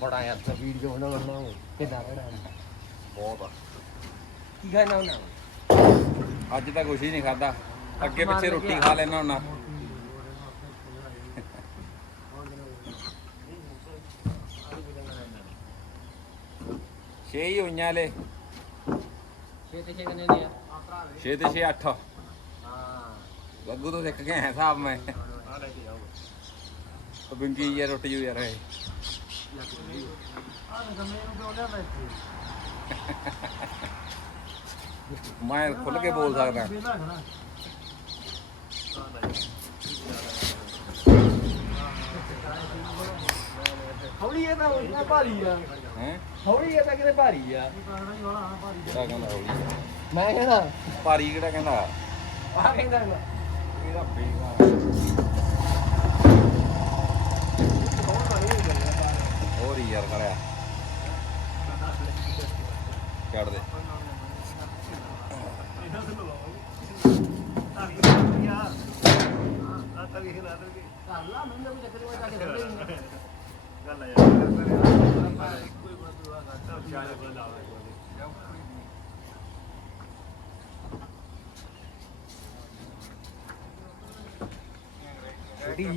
ਬੜਾ ਯਾਰ ਤਾਂ ਵੀਡੀਓ ਬਣਾਉਣਾ ਕਿੱਦਾਂ ਬਣਾਉਣਾ ਬਹੁਤ ਆ। ਕੀ ਖਾਣਾ ਉਹਨਾਂ? ਅੱਜ ਤਾਂ ਕੁਛ ਹੀ ਨਹੀਂ ਖਾਦਾ ਅੱਗੇ ਪਿੱਛੇ ਰੋਟੀ ਖਾ ਲੈਣਾ ਹੁੰਨਾ ਛੇ ਹੀ ਹੋਈਆਂ ਲੈ ਛੇ ਤੇ ਛੇ ਕਨੇ ਨੇ ਆ? 6 ਤੇ 6 8 ਹਾਂ ਗੱਗੂ ਤੋਂ ਸਿੱਖ ਗਿਆ ਹਿਸਾਬ ਮੈਂ। ਆ ਲੈ ਕੇ ਜਾਓ ਉਹ ਬਿੰਗੀ ਯਾਰ ਰੋਟੀ ਯਾਰ ਇਹ ਆ ਗਮਲੇ ਨੂੰ ਕਿਉਂ ਲਿਆ ਬੈਠੇ ਮੈਂ ਖੁੱਲ ਕੇ ਬੋਲ ਸਕਦਾ। ਹੌਲੀ ਇਹ ਤਾਂ ਉਹਨਾਂ ਭਾਰੀ ਆ। ਹੈ? ਹੌਲੀ ਇਹ ਤਾਂ ਕਿਤੇ ਭਾਰੀ ਆ। ਕਿਹੜਾ ਕਹਿੰਦਾ ਹੋਈ ਮੈਂ ਕਹਿੰਦਾ ਭਾਰੀ ਕਿਹੜਾ ਕਹਿੰਦਾ? ਆ ਕਹਿੰਦਾ ਇਹਦਾ ਬੇਗਾ। ਹੋਰ ਯਾਰ ਕਰਿਆ ਕੱਢ ਦੇ ਕਰ ਲਾ ਮੈਨੂੰ ਵੀ ਚੱਕਰ ਵਿੱਚ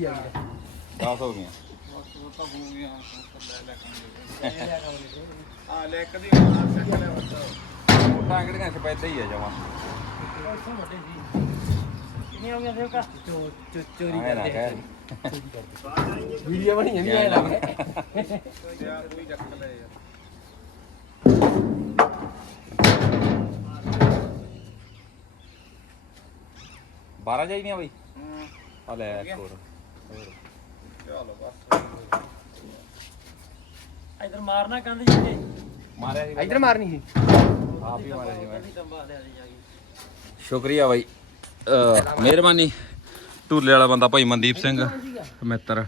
ਆ ਕੇ ਥੱਲੇ ਹੀ ਛੋਟੀ ਜੀ ਆ 10 ਹੋ ਗਈਆਂ ਆ ਲੈ ਕਦੀ ਚੱਕ ਲੈ ਵੱਡਾ ਉਠਾਂ ਕਿਹੜੀਆਂ ਸਪੈਦਾ ਹੀ ਆ ਜਮਾ। ਕਿੰਨੀ ਹੋ ਗਿਆ ਦੇਵਕਾ? ਚੋਰੀ ਐ ਨਾ ਕਹਿ। ਵੀਡੀਓ ਬਣੀ ਜਾਂਦੀ ਐ ਲੱਗ ਯਾਰ ਕੋਈ ਚੱਕ ਲੈ ਯਾਰ। ਬਾਰਾਂ ਚਾਹੀਦੀਆਂ ਬਈ? ਆ ਲੈ ਇੱਕ ਹੋਰ ਚਲੋ ਬਸ ਇਧਰ ਮਾਰਨਾ ਕੰਧ ਜੀ ਤੇ ਮਾਰਿਆ ਸੀ ਇਧਰ ਮਾਰਨੀ ਸੀ। ਆਪ ਹੀ ਮਾਰਿਆ ਸੀ ਮੈਂ। ਟੰਬਾ ਲਿਆ ਜਾ ਕੇ ਸ਼ੁਕਰੀਆ ਬਾਈ। ਅਹ ਮਿਹਰਬਾਨੀ। ਢੂਲੇ ਵਾਲਾ ਬੰਦਾ ਭਾਈ ਮਨਦੀਪ ਸਿੰਘ ਮਿੱਤਰ।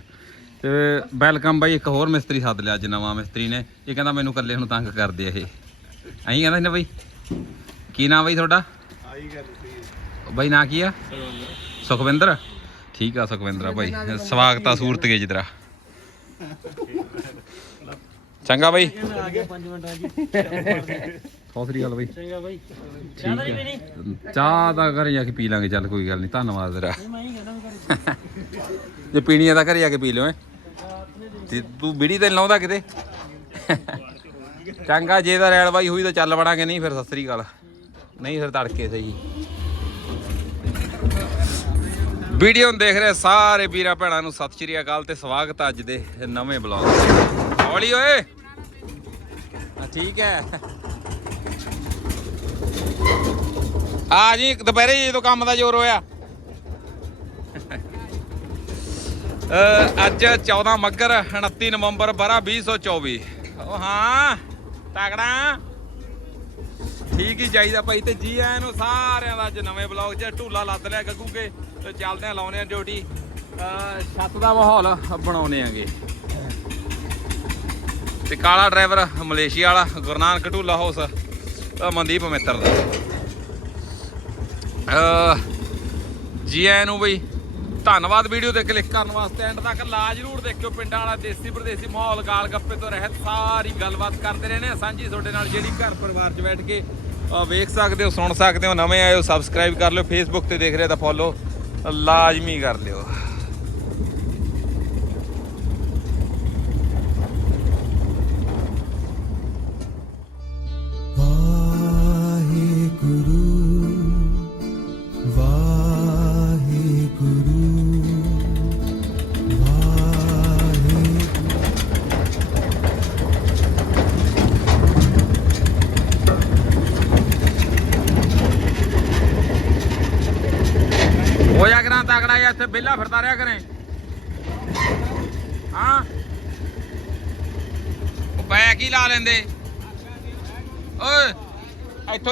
ਤੇ ਵੈਲਕਮ ਬਾਈ ਇੱਕ ਹੋਰ ਮਿਸਤਰੀ ਸੱਦ ਲਿਆ ਅੱਜ ਨਵਾਂ ਮਿਸਤਰੀ ਨੇ। ਇਹ ਕਹਿੰਦਾ ਮੈਨੂੰ ਇਕੱਲੇ ਨੂੰ ਤੰਗ ਕਰਦੇ ਆ ਇਹ। ਐਂ ਕਹਿੰਦਾ ਸੀ ਨਾ ਬਾਈ। ਕੀ ਨਾਮ ਬਾਈ ਤੁਹਾਡਾ? ਆਈ ਗੱਲ ਸੀ ਬਾਈ ਨਾਂ ਕੀ ਆ? ਸੁਖਵਿੰਦਰ। ਠੀਕ ਆ ਸੁਖਵਿੰਦਰ ਆ ਭਾਈ ਸਵਾਗਤ ਆ ਸੂਰਤ ਗੇ ਤੇਰਾ। ਚੰਗਾ ਬਾਈ। ਆ ਗਿਆ 5 ਮਿੰਟ ਆ ਜੀ ਸਤਿ ਸ੍ਰੀ ਅਕਾਲ ਬਾਈ। ਚੰਗਾ ਬਾਈ। ਠੀਕ ਜ਼ਿਆਦਾ ਹੀ ਹੈ। ਨਹੀਂ ਚਾਹ ਤਾਂ ਘਰੇ ਜਾ ਕੇ ਪੀ ਲਾਂਗੇ ਚੱਲ ਕੋਈ ਗੱਲ ਨਹੀਂ ਧੰਨਵਾਦ ਤੇਰਾ। ਮੈਂ ਹੀ ਕਹਿੰਦਾ ਵੀ ਕਰੇ ਜੇ ਪੀਣੀ ਆ ਤਾਂ ਘਰੇ ਜਾ ਕੇ ਪੀ ਲਿਓ ਐ ਤੇ ਤੂੰ ਬੀੜੀ ਤੇ ਲਾਉਂਦਾ ਕਿਤੇ? ਚੰਗਾ ਜੇ ਤਾਂ ਰੈਲ ਬਾਈ ਹੋਈ ਤਾਂ ਚੱਲ ਵੜਾਂਗੇ ਨਹੀਂ ਫਿਰ ਸਤਿ ਸ੍ਰੀ ਅਕਾਲ। ਨਹੀਂ ਫਿਰ ਤੜਕੇ ਸਹੀ। ਵੀਡੀਓ ਨੂੰ ਦੇਖ ਰਹੇ ਸਾਰੇ ਵੀਰਾਂ ਭੈਣਾਂ ਨੂੰ ਸਤਿ ਸ੍ਰੀ ਅਕਾਲ ਤੇ ਸਵਾਗਤ ਅੱਜ ਦੇ ਨਵੇਂ ਬਲੌਗ ਤੇ। ਹੌਲੀ ਓਏ। ਆ ਠੀਕ ਹੈ। ਆ ਜੀ ਦੁਪਹਿਰੇ ਜਦੋਂ ਕੰਮ ਦਾ ਜ਼ੋਰ ਹੋਇਆ। ਅੱਜ 14 ਮੱਗਰ 29 ਨਵੰਬਰ ਬਰਾ 2024 ਉਹ ਹਾਂ ਤਗੜਾ। ਠੀਕ ਹੀ ਚਾਹੀਦਾ ਭਾਈ ਤੇ ਜੀ ਆਇਆਂ ਨੂੰ ਸਾਰਿਆਂ ਦਾ ਅੱਜ ਨਵੇਂ ਬਲੌਗ 'ਚ ਢੂਲਾ ਲੱਦ ਲਿਆ ਗੱਗੂ ਕੇ। ਤੇ ਚੱਲਦੇ ਆ ਲਾਉਨੇ ਆ ਡਿਊਟੀ। ਛੱਤ ਦਾ ਮਾਹੌਲ ਬਣਾਉਨੇ ਆਗੇ। ਤੇ ਕਾਲਾ ਡਰਾਈਵਰ ਮਲੇਸ਼ੀਆ ਵਾਲਾ ਗੁਰਨਾਨਕ ਢੂਲਾ ਹਾਊਸ ਮਨਦੀਪ ਮਿੱਤਰ ਦਾ। ਅ, ਜੀ ਆਇਆਂ ਨੂੰ ਬਈ ਧੰਨਵਾਦ ਵੀਡੀਓ ਤੇ ਕਲਿੱਕ ਕਰਨ ਵਾਸਤੇ। ਐਂਡ ਤੱਕ ਲਾ ਜਰੂਰ ਦੇਖਿਓ ਪਿੰਡਾਂ ਵਾਲਾ ਦੇਸੀ ਪ੍ਰਦੇਸੀ ਮਾਹੌਲ ਗਾਲ ਗੱਪੇ ਤੋਂ ਰਹਿਤ ਸਾਰੀ ਗੱਲਬਾਤ ਕਰਦੇ ਰਹਿੰਦੇ ਆ ਸਾਂਝੀ ਤੁਹਾਡੇ ਨਾਲ ਜਿਹੜੀ ਘਰ ਪਰਿਵਾਰ 'ਚ ਬੈਠ ਕੇ ਵੇਖ ਸਕਦੇ ਹੋ ਸੁਣ ਸਕਦੇ ਹੋ ਨਵੇਂ ਆਏ ਹੋ ਸਬਸਕ੍ਰਾਈਬ ਕਰ ਲਿਓ। ਫੇਸਬੁੱਕ ਤੇ ਦੇਖ ਰਹੇ ਤਾਂ ਫੋਲੋ ਲਾਜ਼ਮੀ ਕਰ ਲਿਓ।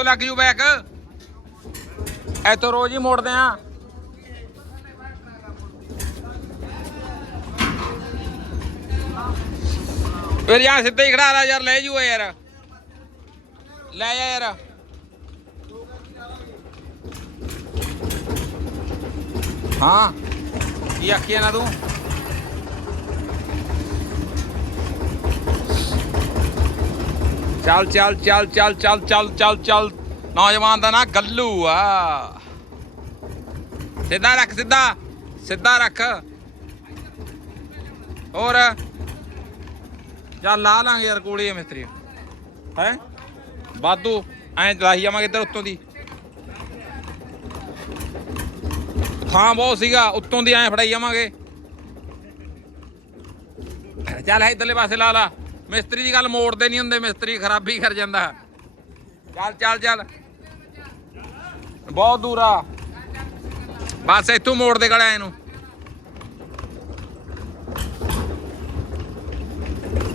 ਇੱਥੋਂ ਲੱਗ ਜੂ ਬੈਕ। ਇੱਥੋਂ ਰੋਜ਼ ਹੀ ਮੋੜਦੇ ਆ। ਫਿਰ ਯਾਰ ਸਿੱਧਾ ਹੀ ਖੜਾ ਲਾ ਯਾਰ, ਲੈ ਜੂ ਯਾਰ। ਲੈ ਜਾ ਯਾਰ। ਹਾਂ। ਕੀ ਆਖੀਏ ਨਾ ਤੂੰ? ਚੱਲ ਚੱਲ ਚੱਲ ਚੱਲ ਚੱਲ ਚੱਲ ਚੱਲ ਚੱਲ। ਨੌਜਵਾਨ ਦਾ ਨਾਂ ਗੱਲੂ ਆ। ਸਿੱਧਾ ਰੱਖ, ਸਿੱਧਾ ਸਿੱਧਾ ਰੱਖ। ਹੋਰ? ਚੱਲ ਲਾ ਲਾਂਗੇ ਯਾਰ ਕੋਲੇ ਮਿਸਤਰੀ ਹੈ? ਬਾਦੂ ਐਂ ਲਾਈ ਜਾਵਾਂਗੇ ਇੱਧਰ ਉੱਤੋਂ ਦੀ। ਥਾਂ ਬਹੁਤ ਸੀਗਾ, ਉੱਤੋਂ ਦੀ ਐਂ ਫੜਾਈ ਜਾਵਾਂਗੇ। ਚੱਲ, ਹੈ ਇਧਰਲੇ ਪਾਸੇ ਲਾ ਲਾ। ਮਿਸਤਰੀ ਦੀ ਗੱਲ ਮੋੜਦੇ ਨਹੀਂ ਹੁੰਦੇ, ਮਿਸਤਰੀ ਖਰਾਬੀ ਕਰ ਜਾਂਦਾ। ਚੱਲ ਚੱਲ ਚੱਲ। ਬਹੁਤ ਦੂਰ ਆ। ਬਸ ਇੱਥੋਂ ਮੋੜ ਦੇ ਗਲਿਆ ਇਹਨੂੰ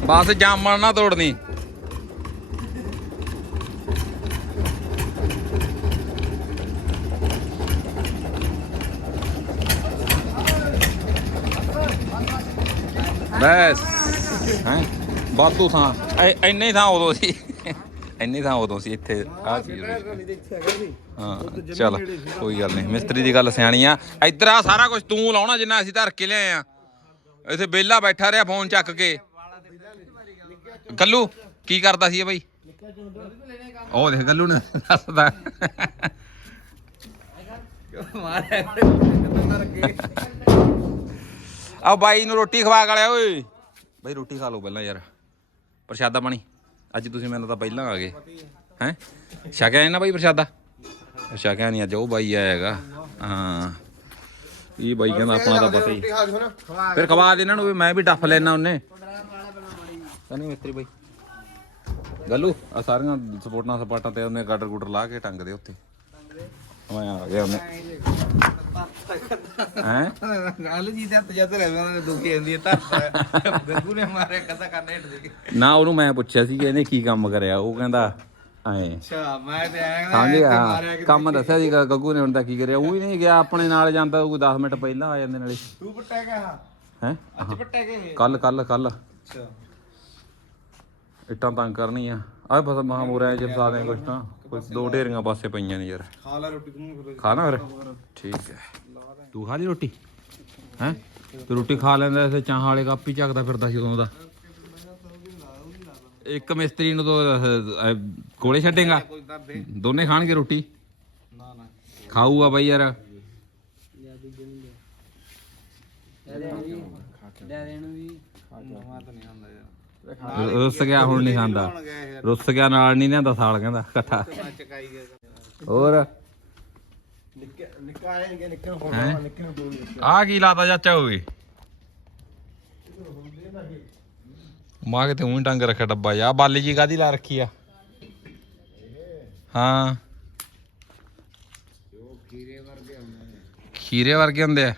ਬਸ ਜਾਮਣ ਨਾ ਤੋੜਨੀ। ਬਸ, ਹੈ? ਬਾਤੂ ਥਾਂ। ਐ- ਇੰਨੇ ਥਾਂ ਉਦੋਂ ਸੀ। ਇੰਨੀ ਥਾਂ ਉਦੋਂ ਸੀ ਇੱਥੇ ਆ ਚੀਜ਼ ਹੋਈ। ਹਾਂ, ਚੱਲ, ਕੋਈ ਗੱਲ ਨਹੀਂ। ਮਿਸਤਰੀ ਦੀ ਗੱਲ ਸਿਆਣੀ ਆ। ਇੱਧਰ ਆ ਸਾਰਾ ਕੁਝ ਤੂੰ ਲਾਉਣਾ ਜਿੰਨਾ ਅਸੀਂ ਧਰ ਕੇ ਲਿਆਏ ਆ। ਇੱਥੇ ਬੇਲਾ ਬੈਠਾ ਰਿਹਾ ਫੋਨ ਚੱਕ ਕੇ। ਗੱਲੂ, ਕੀ ਕਰਦਾ ਸੀ ਇਹ ਬਾਈ? ਉਹ ਦੇਖ ਗੱਲੂ ਨੇ ਦੱਸਦਾ। ਆ ਬਾਈ ਨੂੰ ਰੋਟੀ ਖਵਾ ਕੇ ਲਿਆ, ਓਏ। ਬਾਈ ਰੋਟੀ ਖਾ ਲਓ ਪਹਿਲਾਂ ਯਾਰ। ਪ੍ਰਸ਼ਾਦਾ ਪਾਣੀ? ਅੱਜ ਤੁਸੀਂ ਮੈਨੂੰ ਤਾਂ ਪਹਿਲਾਂ ਆ ਗਏ। ਹੈ? ਛਕਿਆ ਨੀ ਨਾ ਬਾਈ ਪ੍ਰਸ਼ਾਦਾ? ਛਕਿਆ ਨਹੀਂ, ਅੱਜ ਉਹ ਬਾਈ ਆਇਆ ਹੈਗਾ। ਹਾਂ। ਇਹ ਬਾਈ ਕਹਿੰਦਾ ਆਪਣਾ ਤਾਂ ਪਤਾ ਹੀ। ਫਿਰ ਖਵਾ ਦੇ ਇਹਨਾਂ ਨੂੰ ਵੀ, ਮੈਂ ਵੀ ਡੱਫ ਲੈਣਾ ਉਹਨੇ। ਸਨੀ ਮਿਸਤਰੀ ਬਾਈ। ਗੱਲੂ ਆ ਸਾਰੀਆਂ ਸਪੋਰਟਾਂ ਸਪਾਟਾਂ ਤੇ ਉਹਨੇ ਗਾਡਰ ਗੁੱਡਰ ਲਾ ਕੇ ਟੰਗ ਦੇ ਉੱਤੇ। ਮੈਂ ਆ ਗਿਆ ਹੈ? ਜੀ ਨੇ ਦੁਖੀ ਹੁੰਦੀ ਹੈ ਤਾਂ ਗੱਗੂ ਨੇ ਮਾਰੇ ਕਦਾ ਕਰਨੇ ਹਿੱਟ ਦੇ ਨਾ ਉਹਨੂੰ ਮੈਂ ਪੁੱਛਿਆ ਸੀ ਕਿ ਇਹਨੇ ਕੀ ਕੰਮ ਕਰਿਆ ਉਹ ਕਹਿੰਦਾ ਐ ਅੱਛਾ ਮੈਂ ਤੇ ਆਇਆ ਕੰਮ ਦੱਸਿਆ ਸੀ ਗੱਗੂ ਨੇ ਹੁਣ ਤਾਂ ਕੀ ਕਰਿਆ ਉਹ ਹੀ ਨਹੀਂ ਗਿਆ ਆਪਣੇ ਨਾਲ ਜਾਂਦਾ ਉਹ 10 ਮਿੰਟ ਪਹਿਲਾਂ ਆ ਜਾਂਦੇ ਨਾਲੇ। ਤੂੰ ਪੱਟਿਆ ਗਿਆ ਹੈ? ਅੱਜ ਪੱਟਿਆ ਗਿਆ ਕੱਲ ਕੱਲ ਕੱਲ ਅੱਛਾ। ਇੱਟਾਂ ਤੰਗ ਕਰਨੀਆਂ। ਆਹ ਬਸ ਮਹਾ ਮੋਰਿਆ ਚ ਫਸਾ ਦੇ ਕੁਛ ਤਾਂ। ਕੋਈ ਦੋ ਢੇਰੀਆਂ ਪਾਸੇ ਪਈਆਂ ਨੇ ਯਾਰ। ਖਾ ਲੈ ਰੋਟੀ ਤੂੰ ਫਿਰ। ਖਾ ਨਾ ਫਿਰ? ਠੀਕ ਹੈ। ਤੂੰ ਖਾ ਲਈ ਰੋਟੀ? ਹੈ? ਤੂੰ ਰੋਟੀ ਖਾ ਲੈਂਦਾ ਐਸੇ ਚਾਹਾਂ ਵਾਲੇ ਕੱਪ ਹੀ ਚੱਕਦਾ ਫਿਰਦਾ ਸੀ ਉਦੋਂ ਦਾ। ਇੱਕ ਮਿਸਤਰੀ ਨੂੰ ਤੋਂ ਕੋਲੇ ਛੱਡੇਗਾ? ਦੋਨੇ ਖਾਣਗੇ ਰੋਟੀ? ਨਾ ਨਾ ਖਾਊਗਾ ਬਾਈ ਯਾਰ। ਨਵਾਂ ਤਾਂ ਨਹੀਂ ਹੁੰਦਾ ਯਾਰ। ਰੁੱਸ ਗਿਆ ਹੁਣ ਨਹੀਂ ਖਾਂਦਾ। ਰੁੱਸ ਗਿਆ ਨਾਲ ਨਹੀਂ ਲਿਆਂਦਾ ਸਾਲ ਕਹਿੰਦਾ ਇਕੱਠਾ। ਹੋਰ? ਨਿੱਕਾ ਨਿੱਕਾ? ਨਿੱਕੇ ਨੂੰ ਆ ਕੀ ਲਾਤਾ ਚਾਚਾ ਓਏ ਮਾਂ ਕਿਤੇ ਊਂ ਹੀ ਟੰਗ ਰੱਖਿਆ ਡੱਬਾ ਜਾ ਬਾਲੀ ਜੀ ਕਾਦੀ ਲਾ ਰੱਖੀ ਆ? ਹਾਂ। ਖੀਰੇ ਵਰਗੇ ਹੁੰਦੇ ਨੇ। ਖੀਰੇ ਵਰਗੇ ਹੁੰਦੇ ਆ।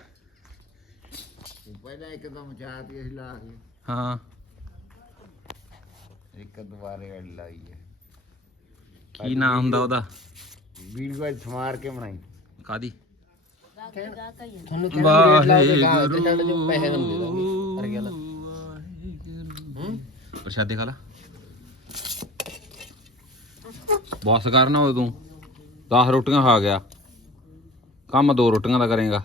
ਪਹਿਲਾਂ ਇੱਕਦਮ ਚਾਹਤੀ ਅਸੀਂ ਲਾ ਕੇ। ਹਾਂ। ਦੁਬਾਰੇ ਅੜ ਲਾਈ ਹੈ। ਕੀ ਨਾਮ ਹੁੰਦਾ ਉਹਦਾ? ਵੀਡੀਓ ਅੱਜ ਸਮਾਰ ਕੇ ਬਣਾਈ। ਕਾਦੀ ਤੁਹਾਨੂੰ ਕਹਿੰਦਾ ਰੇਟ ਗਾਂ ਤੇ ਜੋ ਪੈਸੇ ਨਾ ਦੇ ਦਾਂਗੇ। ਹਰ ਗੱਲ। ਪ੍ਰਸ਼ਾਦੇ ਖਾ ਲਾ ਬਸ ਕਰਨਾ ਉਹ ਤੂੰ। 10 ਰੋਟੀਆਂ ਖਾ ਗਿਆ। ਕੰਮ ਦੋ ਰੋਟੀਆਂ ਦਾ ਕਰੇਗਾ।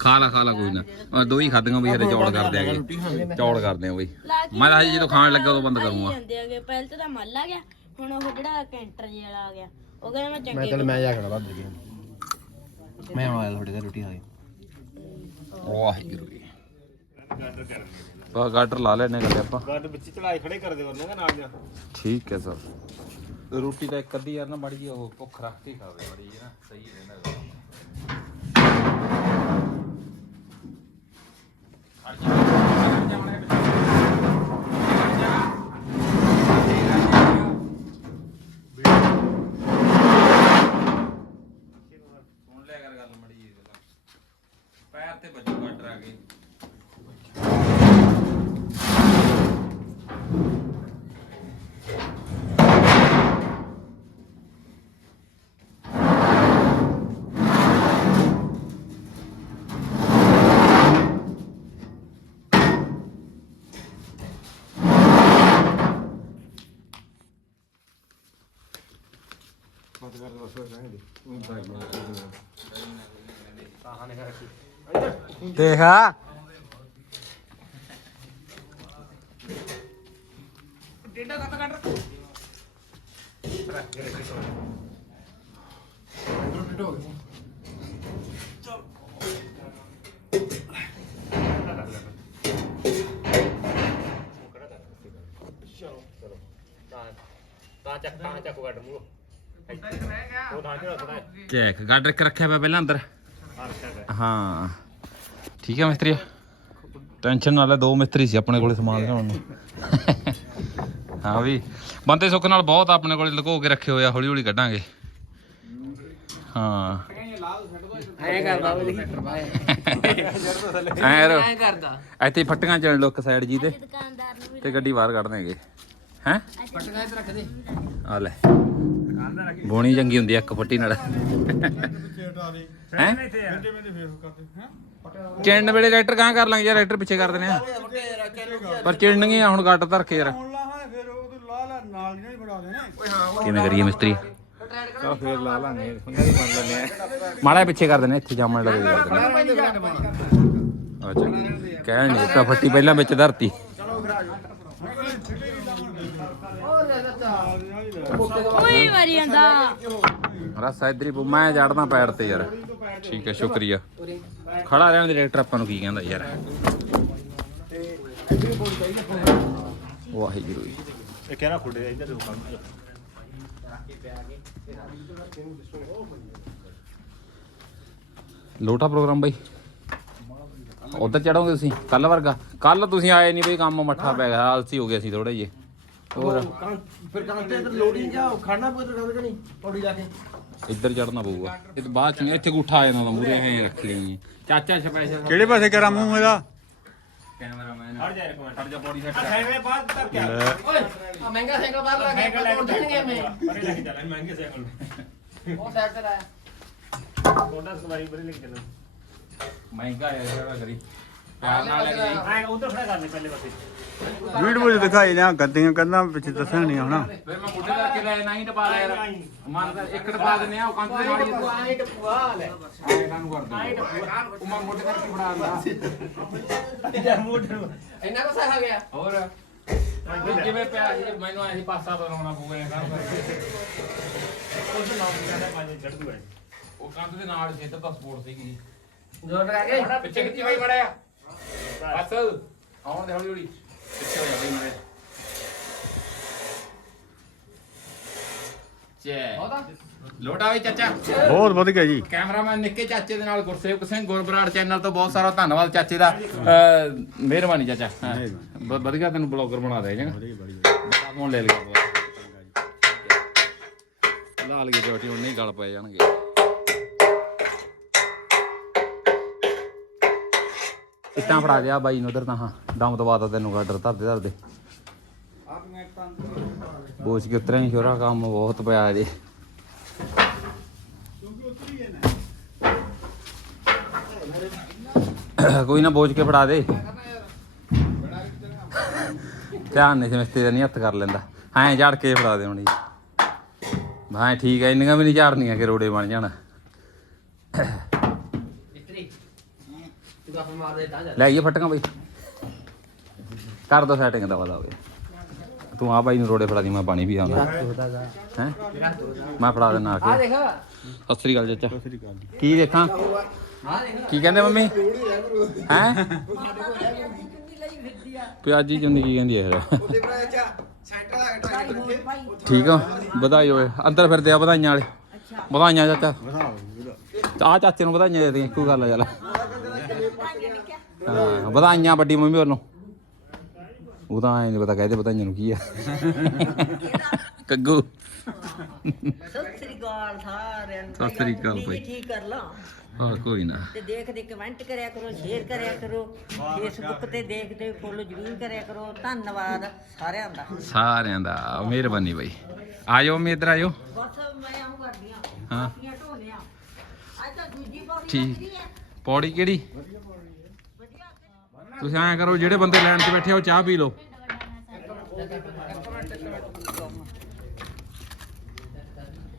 ਖਾ ਲਾ ਖਾ ਲਾ ਕੋਈ ਨਾ। ਆਹ ਦੋ ਹੀ ਖਾਦੀਆਂ ਬਈ ਹਰੇ ਚੌੜ ਕਰ ਦਿਆਂਗੇ ਚੌੜ ਕਰਦੇ ਆ ਬਈ। ਮੈਂ ਤਾਂ ਹਜੇ ਜਦੋਂ ਖਾਣ ਲੱਗਾ ਉਦੋਂ ਬੰਦ ਕਰੂੰਗਾ। ਜਾਂਦੇ ਆਗੇ ਪਹਿਲ ਤਾਂ ਮੱਲ ਆ ਗਿਆ ਹੁਣ ਉਹ ਜਿਹੜਾ ਕੈਂਟਰ ਜਿਹਾ ਵਾਲਾ ਆ ਗਿਆ ਉਹ ਕਹਿੰਦਾ ਮੈਂ ਚੰਗੇ ਚੱਲ ਮੈਂ ਜਾ ਕੇ ਲੱਭ ਦੇ ਮੈਂ ਆਇਆ ਤੁਹਾਡੇ ਤੇ ਰੋਟੀ ਖਾ ਕੇ। ਵਾਹਿਗੁਰੂ ਬਾ ਗਾਟਰ ਲਾ ਲੈਣੇ ਗੱਲੇ ਆਪਾਂ। ਗੱਡ ਵਿੱਚ ਚੜਾਈ ਖੜੇ ਕਰਦੇ ਬੰਦੇ ਦਾ ਨਾਲ ਜਾ। ਠੀਕ ਹੈ ਸਰ। ਰੋਟੀ ਤਾਂ ਇੱਕ ਅੱਧੀ ਯਾਰ ਨਾ ਮਾੜੀ ਜੀ ਉਹ ਭੁੱਖ ਰੱਖ ਕੇ ਖਾਵੇ ਮਾੜੀ ਜੀ ਨਾ ਸਹੀ ਰਹਿੰਦਾ। Thank you. ਦੇਖਾ। ਡੇਡਾ ਕੱਟ ਕੱਟ ਚੱਕ ਤਾਂ ਚੱਕ ਕੱਟ ਚੈੱਕ ਗੱਡ ਇੱਕ ਰੱਖਿਆ ਪਿਆ ਪਹਿਲਾਂ ਅੰਦਰ। ਹਾਂ ਠੀਕ ਹੈ ਮਿਸਤਰੀ। ਟੈਨਸ਼ਨ ਨਾ ਲੈ ਦੋ ਮਿਸਤਰੀ ਸੀ ਆਪਣੇ ਕੋਲੇ ਸਮਾਨ ਲਿਆਉਣ ਨੂੰ। ਹਾਂ ਵੀ ਬੰਦੇ ਸੁੱਖ ਨਾਲ ਬਹੁਤ ਆਪਣੇ ਕੋਲੇ ਲੁਕੋ ਕੇ ਰੱਖੇ ਹੋਏ ਆ ਹੌਲੀ ਹੌਲੀ ਕੱਢਾਂਗੇ। ਹਾਂ। ਐਂ ਕਰਦਾ ਉਹ ਦੇਖੀ ਐ ਰੋ। ਐਂ ਕਰਦਾ। ਇੱਥੇ ਫੱਟੀਆਂ ਚਣ ਲੋ ਇੱਕ ਸਾਈਡ ਜੀ ਤੇ ਦੁਕਾਨਦਾਰ ਨੂੰ ਵੀ ਤੇ ਗੱਡੀ ਬਾਹਰ ਕੱਢ ਦੇਗੇ ਹੈ? ਪਟਕਾ ਇੱਥੇ ਰੱਖ ਦੇ। ਆ ਲੈ। ਬੋਣੀ ਚੰਗੀ ਹੁੰਦੀ ਆ ਇੱਕ ਫੱਟੀ ਨਾਲ। ਹੈ? ਚਿੰਨ ਵੇਲੇ ਰਾਈਟਰ ਕਾਂ ਕਰ ਲਾਂਗੇ ਯਾਰ ਰਾਈਟਰ ਪਿੱਛੇ ਕਰ ਦਿੰਦੇ ਆ। ਪਰ ਚਿੰਨਗੇ ਆ ਹੁਣ ਗੱਟ ਧਰ ਕੇ ਯਾਰ। ਕਿਵੇਂ ਕਰੀਏ ਮਿਸਤਰੀ? ਚਲ ਫੇਰ ਲਾ ਲਾਂਗੇ ਪੰਜਾ ਦੀ ਮੰਨ ਲੈਨੇ ਆ। ਮਾੜਾ ਪਿੱਛੇ ਕਰ ਦਿੰਦੇ ਇੱਥੇ ਜਾਮਣ ਲੱਗੇ ਕਰ ਅੱਛਾ। ਕਹਿ ਨਹੀਂ ਦਿੱਤਾ ਫੱਟੀ ਪਹਿਲਾਂ ਵਿੱਚ ਧਰਤੀ। ਓਏ ਮਰੀ ਜਾਂਦਾ ਰਸ ਇਧਰ ਹੀ ਮੈਂ ਜੜਦਾ ਪੈਰ ਤੇ ਯਾਰ। ਠੀਕ ਹੈ ਸ਼ੁਕਰੀਆ। ਖੜਾ ਰਹਿਣ ਦੇ ਡਾਇਰੈਕਟਰ ਆਪਾਂ ਨੂੰ ਕੀ ਕਹਿੰਦਾ ਯਾਰ। ਵਾਹਿਗੁਰੂ ਜੀ। ਇਹ ਕਹਿਣਾ ਖੁੱਡੇ ਇੱਧਰ ਦੇ ਕੰਮ ਲੋਟਾ ਪ੍ਰੋਗਰਾਮ ਬਾਈ। ਉਧਰ ਚੜੋਗੇ ਤੁਸੀਂ? ਕੱਲ ਵਰਗਾ। ਕੱਲ ਤੁਸੀਂ ਆਏ ਨਹੀਂ ਬਈ ਕੰਮ ਮੱਠਾ ਪੈ ਗਿਆ ਆਲਸੀ ਹੋ ਗਿਆ ਸੀ ਥੋੜੇ ਜਿਹੇ। ਹੋਰ। ਫਿਰ ਕਾਂ ਤੇ ਲੋੜੀ ਜਾਓ ਖੜਨਾ ਪਊ ਤਾਂ ਨਹੀਂ? ਪੌੜੀ ਜਾ ਕੇ। ਇੱਧਰ ਚੜਨਾ ਪਊਗਾ। ਇਹ ਤਾਂ ਬਾਅਦ ਚ ਇੱਥੇ ਗੁੱਠਾ ਆ ਜਾਂਦਾ ਮੂਰੇ ਐ ਰੱਖ ਲੈਣੀ ਚਾਚਾ ਸਪੈਸ਼ਲ ਕਿਹੜੇ ਪਾਸੇ ਕਰਾਂ ਮੂੰਹ ਇਹਦਾ? ਕੈਮਰਾਮੈਨ। ਹਟ ਜਾ ਇੱਕ ਮਿੰਟ। ਹਟ ਜਾ ਬੋਡੀ ਸੈੱਟ ਐਵੇਂ ਬਾਅਦ ਤੱਕ ਕਿਆ ਓਏ! ਆ ਮਹਿੰਗਾ ਸਾਈਕਲ ਬਾਹਰ ਲਾ ਕੇ ਮੈਂ ਪਰੇ ਲੈ ਕੇ ਮਹਿੰਗੇ ਸਾਈਕਲ। ਉਹ ਕੋਟਾ ਸਵਾਰੀ ਪਰੇ ਲੈ ਕੇ ਚੱਲਾਂ। ਮਹਿੰਗਾ ਹੈ ਜਿਹੜਾ ਕਰੀ। ਪਿਆਰ ਨਾਲ ਲੈ ਕੇ ਜਾਈਂ। ਆਏ ਉਧਰ ਖੜਾ ਕਰ ਲੈ ਪਹਿਲੇ ਪਾਸੇ। ਵੀਡੀਓ ਵਿੱਚ ਦਿਖਾਈ ਲਿਆ ਗੱਦੀਆਂ ਕੰਨਾਂ ਵਿੱਚ ਦੱਸਣ ਨਹੀਂ ਆਉਣਾ ਫਿਰ ਮੈਂ ਮੁੱਢੇ ਕਰਕੇ ਲੈ ਨਹੀਂ ਟਪਾ ਲਿਆ ਯਾਰ। ਮਨ ਤਾਂ ਇੱਕ ਟਪਾ ਦਿੰਨੇ ਆ ਉਹ ਕੰਧ ਦੇ ਨਾਲ ਹੀ ਤੂੰ ਆਏ ਟਪੂਆ ਲੈ। ਆਏ ਕਾਨੂੰ ਕਰ ਦੂੰਗਾ ਉਹ ਮੈਂ ਮੁੱਢੇ ਕਰਕੇ ਫੜਾ ਦਿੰਦਾ। ਜਾਂ ਮੋਢ ਨੂੰ। ਇੰਨਾ ਕੁ ਸਹਾ ਗਿਆ? ਹੋਰ? ਜਿਵੇਂ ਪਿਆ ਸੀ? ਮੈਨੂੰ ਐਸੀ ਪਾਸਾ ਬਣਾਉਣਾ ਪਊਗਾ ਇਹ ਕਰ ਕਰਕੇ ਉਸ ਨਾਮ ਕਹਿੰਦਾ ਪੰਜ ਛੱਡ ਦੂਗਾ ਉਹ ਕੰਧ ਦੇ ਨਾਲ ਸੀ ਇੱਧਰ ਤਾਂ ਸਪੋਰਟ ਸੀਗੀ। ਜੋਰ ਲਗਾ ਕੇ। ਪਿੱਛੇ ਕਿੱਥੇ ਬਾਈ ਮੜਿਆ ਬਸ ਆਉਣ ਦੇ ਹੌਲੀ ਹੌਲੀ ਪਿੱਛੇ ਹੋ ਜਾ ਬਈ ਮੜੇ ਚੈ ਬਹੁਤਾ ਲੋਟਾ ਵੀ ਚਾਚਾ ਬਹੁਤ ਵਧੀਆ ਜੀ ਕੈਮਰਾਮੈਨ ਨਿੱਕੇ ਚਾਚੇ ਦੇ ਨਾਲ ਗੁਰਸੇਵਕ ਸਿੰਘ ਗੁਰਬਰਾੜ ਚੈਨਲ ਤੋਂ ਬਹੁਤ ਸਾਰਾ ਧੰਨਵਾਦ ਚਾਚੇ ਦਾ ਅਹ, ਮਿਹਰਬਾਨੀ ਚਾਚਾ ਹਾਂ। ਵ- ਵਧੀਆ ਤੈਨੂੰ ਬਲੌਗਰ ਬਣਾ ਦੇ ਜਗਾ ਫੋਨ ਲੈ ਲਿਆ ਲਾਲ ਗੇ ਜੋਟੀ ਹੁਣ ਨਹੀਂ ਗਲ ਪੈ ਜਾਣਗੇ ਇੱਟਾਂ ਫੜਾ ਦਿਆ ਬਾਈ ਨੂੰ ਉਧਰ ਤਾਂ, ਹਾਂ। ਦਮ ਦਵਾਤਾ ਤੈਨੂੰ ਗਾਡਰ ਧਰਦੇ ਧਰਦੇ ਬੋਝ ਕੇ ਉਤਰਿਆ ਨਹੀਂ ਛੋਰਾ ਕੰਮ ਬਹੁਤ ਪਿਆ ਜੇ ਕੋਈ ਨਾ ਬੋਝ ਕੇ ਫੜਾ ਦੇ। ਧਿਆਨ ਨਹੀਂ ਮਿਸਤਰੀ ਦਾ, ਨਹੀਂ ਹੱਥ ਕਰ ਲੈਂਦਾ। ਐਂ ਝਾੜ ਕੇ ਫੜਾ ਦੇ ਹੁਣੀ। ਹਾਂ ਠੀਕ ਐ ਇੰਨੀਆਂ ਵੀ ਨਹੀਂ ਝਾੜਨੀਆਂ ਕਿ ਰੋੜੇ ਬਣ ਜਾਣ। ਤਾਂ ਜਾ ਲੈ ਆਈਏ ਫਟਕਾਂ ਬਈ। ਕਰ ਦੋ ਸੈਟਿੰਗ ਦਾ ਵਾਲਾ ਹੋਵੇ ਤੂੰ ਆ ਬਾਈ ਨੂੰ ਰੋੜੇ ਫੜਾ ਦੀ ਮੈਂ ਪਾਣੀ ਵੀ ਆਉਂਦਾ। ਹੈ? ਮੈਂ ਫੜਾ ਦੇਣਾ ਆ ਆ ਕੇ ਦੇਖ। ਸਤਿ ਸ੍ਰੀ ਅਕਾਲ ਚਾਚਾ। ਕੀ ਦੇਖਾਂ? ਆ ਦੇਖ। ਕੀ ਕਹਿੰਦੇ ਮੰਮੀ? ਹੈ? ਪਿਆਜੀ ਕੀ ਕਹਿੰਦੀ ਹੈ ਇਹ ਠੀਕ ਆ ਵਧਾਈ ਹੋਏ ਅੰਦਰ ਫਿਰਦੇ ਆ ਵਧਾਈਆਂ ਵਾਲੇ। ਵਧਾਈਆਂ ਚਾਚਾ। ਆ ਚਾਚੇ ਨੂੰ ਵਧਾਈਆਂ ਦੇ ਦੇ ਇੱਕੋ ਗੱਲ ਆ ਚੱਲ। ਹਾਂ ਵਧਾਈਆਂ ਵੱਡੀ ਮੰਮੀ ਵੱਲੋਂ। ਉਹ ਤਾਂ ਐ ਨਹੀਂ ਪਤਾ ਕਹਦੇ ਵਧਾਈਆਂ ਨੂੰ ਕੀ ਆ। ਕੱਗੂ। ਸਤਿ ਸ੍ਰੀ ਅਕਾਲ ਸਾਰਿਆਂ ਨੂੰ। ਸਤਿ ਸ੍ਰੀ ਅਕਾਲ ਨੀਂਦ ਭਾਈ। ਠੀਕ ਕਰ ਲਾਂ। ਹਾਂ ਕੋਈ ਨਾ। ਤੇ ਦੇਖਦੇ ਕਮੈਂਟ ਕਰਿਆ ਕਰੋ ਸ਼ੇਅਰ ਕਰਿਆ ਕਰੋ। ਫੇਸਬੁੱਕ ਤੇ ਦੇਖਦੇ ਫੋਲੋ ਜ਼ਰੂਰ ਕਰਿਆ ਕਰੋ। ਧੰਨਵਾਦ ਸਾਰਿਆਂ ਦਾ। ਸਾਰਿਆਂ ਦਾ। ਮਿਹਰਬਾਨੀ ਬਾਈ। ਆਇਓ ਮੇ ਇੱਧਰ ਆਇਓ। ਬਸ ਮੈਂ ਆਉਂ ਕਰਦੀ ਆ। ਹਾਂ। ਪੀਆਂ ਢੋਲਿਆ ਅੱਜ ਤਾਂ ਦੂਜੀ ਪੌੜੀ ਠੀਕ। ਹੈ। ਪੌੜੀ ਕਿਹੜੀ? ਤੁਸੀਂ ਐਂ ਕਰੋ ਜਿਹੜੇ ਬੰਦੇ ਲਾਈਨ 'ਚ ਬੈਠੇ ਆ ਉਹ ਚਾਹ ਪੀ ਲਓ।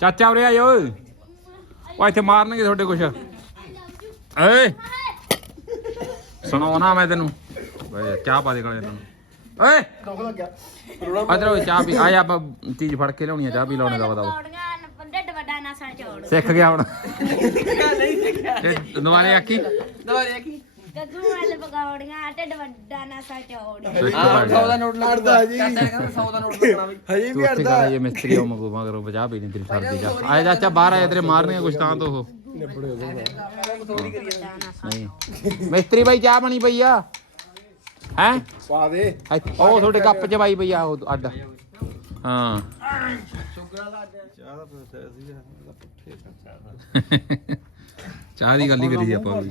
ਚਾਚਾ ਉਰੇ ਆਇਓ। ਉਹ ਇੱਥੇ ਮਾਰਨਗੇ ਤੁਹਾਡੇ ਕੁਛ। ਏ ਸੁਣਾਉਣਾ ਮੈਂ ਤੈਨੂੰ। ਬਈ ਚਾਹ ਪਾ ਦੇ ਕਾਲੇ ਤੈਨੂੰ ਓਏ। ਦੁੱਖ ਲੱਗਿਆ ਅਦਰ ਚਾਹ ਪੀ। ਆਇਆ ਆਪਾਂ ਚੀਜ਼ ਫੜ ਕੇ ਲਿਆਉਣੀ ਆ ਚਾਹ ਪੀ ਲਾਉਣੇ ਦਾ ਬਤਾਓ। ਪਕੌੜੀਆਂ ਢਿੱਡ ਵੱਡਾ ਨਾ ਸਾਂ ਚੌੜ ਸਿੱਖ ਗਿਆ ਹੁਣ। ਨਹੀਂ ਸਿੱਖਿਆ। ਦੁਬਾਰੇ ਆਖੀ ਦੁਬਾਰੇ ਗੱਗੂ ਵਾਲੇ ਪਕੌੜੀਆਂ ਢਿੱਡ ਵੱਡਾ ਨਾ ਸਾਂ ਚੌੜ ਸਿੱਖ ਹਾਂ 100 ਦਾ ਗਿਆ ਨੋਟ ਲੱਗਦਾ ਜੀ। ਚਾਚਾ ਕਹਿੰਦਾ 100 ਦਾ ਨੋਟ ਲੱਗਣਾ ਵੀ। ਹਜੇ ਤੂੰ ਉੱਥੇ ਕਰਾ ਇਹ ਮਿਸਤਰੀ ਉਹ ਮਗੋ ਮਗਰੋਂ ਬਜਾ ਪੀ ਨਹੀਂ ਤੇਰੀ ਸਰਦੀ ਜਾ। ਆਏ ਚਾਚਾ ਬਾਹਰ ਆਏ ਤੇਰੇ ਮਾਰਨੇ ਕੁਛ ਤਾਂ ਤੋਂ ਉਹ। ਥੋੜੀ ਕਰੀਏ ਨਹੀਂ। ਮਿਸਤਰੀ ਬਾਈ ਚਾਹ ਬਣੀ ਪਈ ਆ? ਹੈ? ਪਾ ਦੇ। ਉਹ ਤੁਹਾਡੇ ਕੱਪ ਚ ਬਾਈ ਪਈ ਆ ਉਹ ਅੱਡ। ਹਾਂ। ਚਾਹ ਦੀ ਚਾਹ ਦੀ ਗੱਲ ਹੀ ਕਰੀ ਆਪਾਂ ਵੀ।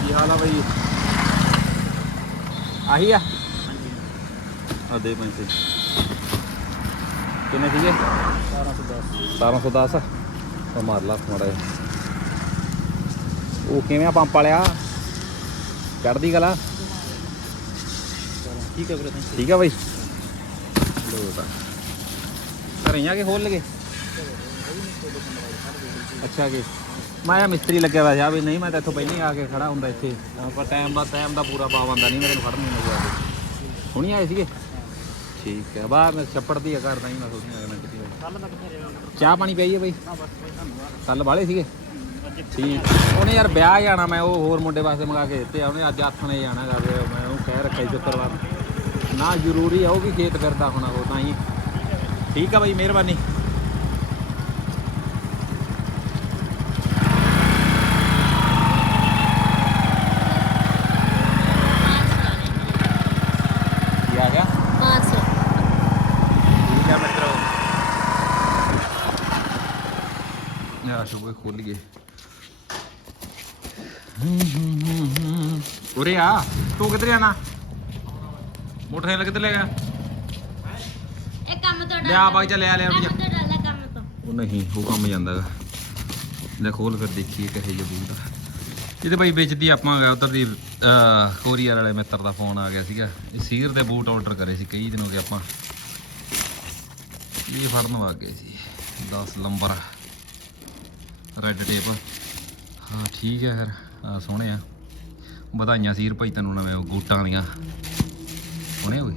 ਕੀ ਹਾਲ ਆ ਬਾਈ ਆਹੀ ਆ। ਆ ਦੇ ਪੈਸੇ ਕਿੰਨੇ ਸੀਗੇ? 1710 1710 ਉਹ ਮਾਰ ਲਾ ਥੋੜਾ ਉਹ ਕਿਵੇਂ ਆ ਪੰਪ ਵਾਲਿਆ? ਚੜਦੀ ਗਲਾ ਠੀਕ ਹੈ ਵੀਰੇ ਠੀਕ ਹੈ ਬਾਈ। ਲੋ ਤਾਂ। ਘਰੇ ਆ ਕੇ ਖੋਲ ਲਗੇ? ਅੱਛਾ ਜੀ। ਮੈਂ ਆ ਮਿਸਤਰੀ ਲੱਗਿਆ ਹੋਇਆ ਸੀ ਵੀ ਨਹੀਂ ਮੈਂ ਤਾਂ ਇੱਥੋਂ ਪਹਿਲਾਂ ਹੀ ਆ ਕੇ ਖੜਾ ਹੁੰਦਾ ਇੱਥੇ। ਪਰ ਟਾਈਮ ਦਾ ਟਾਈਮ ਦਾ ਪੂਰਾ ਪਾਬੰਦਾ ਨਹੀਂ ਮੈਂ ਤੈਨੂੰ ਫੜਨ ਨਹੀਂ ਲੱਗਿਆ ਹੁਣੀ ਆਏ ਸੀਗੇ? ਠੀਕ ਹੈ ਬਾਹਰ ਮੈਂ ਛੱਪੜ ਦੀ ਕਰਦਾ ਹੀ ਮੈਂ ਸੋਚਿਆ ਮੈਂ ਕਿਤੇ ਚਾਹ ਪਾਣੀ ਪਈ ਹੈ ਬਈ? ਕੱਲ ਵਾਲੇ ਸੀਗੇ? ਠੀਕ ਉਹਨੇ ਯਾਰ ਵਿਆਹ ਜਾਣਾ ਮੈਂ ਉਹ ਹੋਰ ਮੁੰਡੇ ਵਾਸਤੇ ਮੰਗਾ ਕੇ ਦਿੱਤੇ ਆ। ਉਹਨੇ ਅੱਜ ਆਥਣੇ ਜਾਣਾ ਗਾ ਵੀ ਮੈਂ ਉਹ ਕਹਿ ਰੱਖਿਆ ਸੀ ਸ਼ੁੱਕਰਵਾਰ ਨੂੰ। ਨਾ ਜ਼ਰੂਰੀ ਆ ਉਹ ਵੀ ਖੇਤ ਫਿਰਦਾ ਹੋਣਾ ਉਹ ਤਾਂ ਹੀ। ਠੀਕ ਆ ਬਈ ਮਿਹਰਬਾਨੀ ਕੀ ਆ ਗਿਆ ਬਸ ਠੀਕ ਹੈ ਮਿੱਤਰੋ ਯਾ ਸ਼ੁਭ ਖੋਲ ਗਏ ਉਰੇ ਆ ਤੂੰ ਕਿੱਧਰ ਜਾਣਾ? ਮੋਟਰਸਾਈਕਲ ਕਿੱਧਰ ਲੈ ਗਿਆ? ਇਹ ਕੰਮ ਤੁਹਾਡਾ ਲਿਆ ਬਾਈ ਚੱਲ ਲਿਆ ਲਿਆ ਕੰਮ ਤੁਹਾਡਾ ਲੈ ਕੰਮ ਤੋਂ। ਉਹ ਨਹੀਂ ਉਹ ਕੰਮ ਜਾਂਦਾਗਾ। ਲੈ ਖੋਲ ਕੇ ਦੇਖੀਏ ਕਿਹੇ ਜਿਹਾ ਬੂਟ। ਇਹਦੇ ਬਾਈ ਵੇਚਦੀ ਆਪਾਂ ਗਏ ਉਧਰ ਦੀ ਕੋਰੀਅਰ ਵਾਲੇ ਮਿੱਤਰ ਦਾ ਫੋਨ ਆ ਗਿਆ ਸੀਗਾ। ਇਹ ਸੀਰ ਦੇ ਬੂਟ ਆਰਡਰ ਕਰੇ ਸੀ ਕਈ ਦਿਨ ਹੋ ਗਏ ਆਪਾਂ। ਇਹ ਫੜਨ ਵਾ ਗਏ ਸੀ। 10 ਲੰਬਰ ਰੈੱਡ ਟੇਪ ਹਾਂ ਠੀਕ ਹੈ ਫਿਰ। ਆ ਸੋਹਣੇ ਆ। ਵਧਾਈਆਂ ਸੀਰ ਭਾਈ ਤੈਨੂੰ ਨਵੇਂ ਬੂਟਾਂ ਵਾਲੀਆਂ। ਸੋਹਣੇ ਹੋਏ।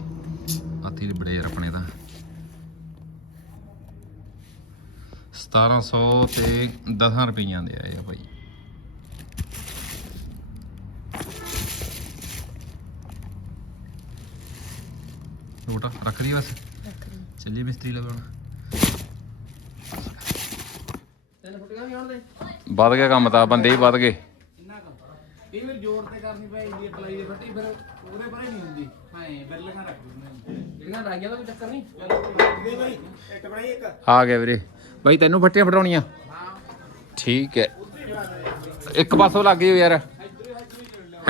ਹਾਥੀ ਦੇ ਬੜੇ ਯਾਰ ਆਪਣੇ ਤਾਂ। 1700 ਤੇ 10 ਰੁਪਈਆਂ ਦੇ ਆਏ ਆ ਭਾਈ। ਲੋਟਾ ਰੱਖ ਲਈ ਬਸ? ਚੱਲੀਏ ਮਿਸਤਰੀ ਲਗਾਉਣ। ਦੇ ਵੱਧ ਗਿਆ ਕੰਮ ਤਾਂ ਬੰਦੇ ਹੀ ਵੱਧ ਗਏ। ਇੰਨਾ ਕੰਮ ਇਹ ਵੀ ਜੋੜ ਤੇ ਕਰਨੀ ਪਈ ਇੰਦੀ ਪਲਾਈ ਦੇ ਫੱਟੀ ਫਿਰ ਉਹਦੇ ਪਰੇ ਨਹੀਂ ਹੁੰਦੀ। ਹਾਂ ਬਿਰਲੀਆਂ ਰੱਖ ਦਿੰਦੇ ਜਿਹੜੀਆਂ ਲਾਈਆਂ ਦਾ ਕੋਈ ਚੱਕਰ ਨਹੀਂ? ਆ ਗਿਆ ਵੀਰੇ। ਬਾਈ ਤੈਨੂੰ ਫੱਟੀਆਂ ਫਟਾਉਣੀਆਂ ਠੀਕ ਹੈ। ਇੱਕ ਪਾਸੋਂ ਲੱਗ ਜਾਓ ਯਾਰ।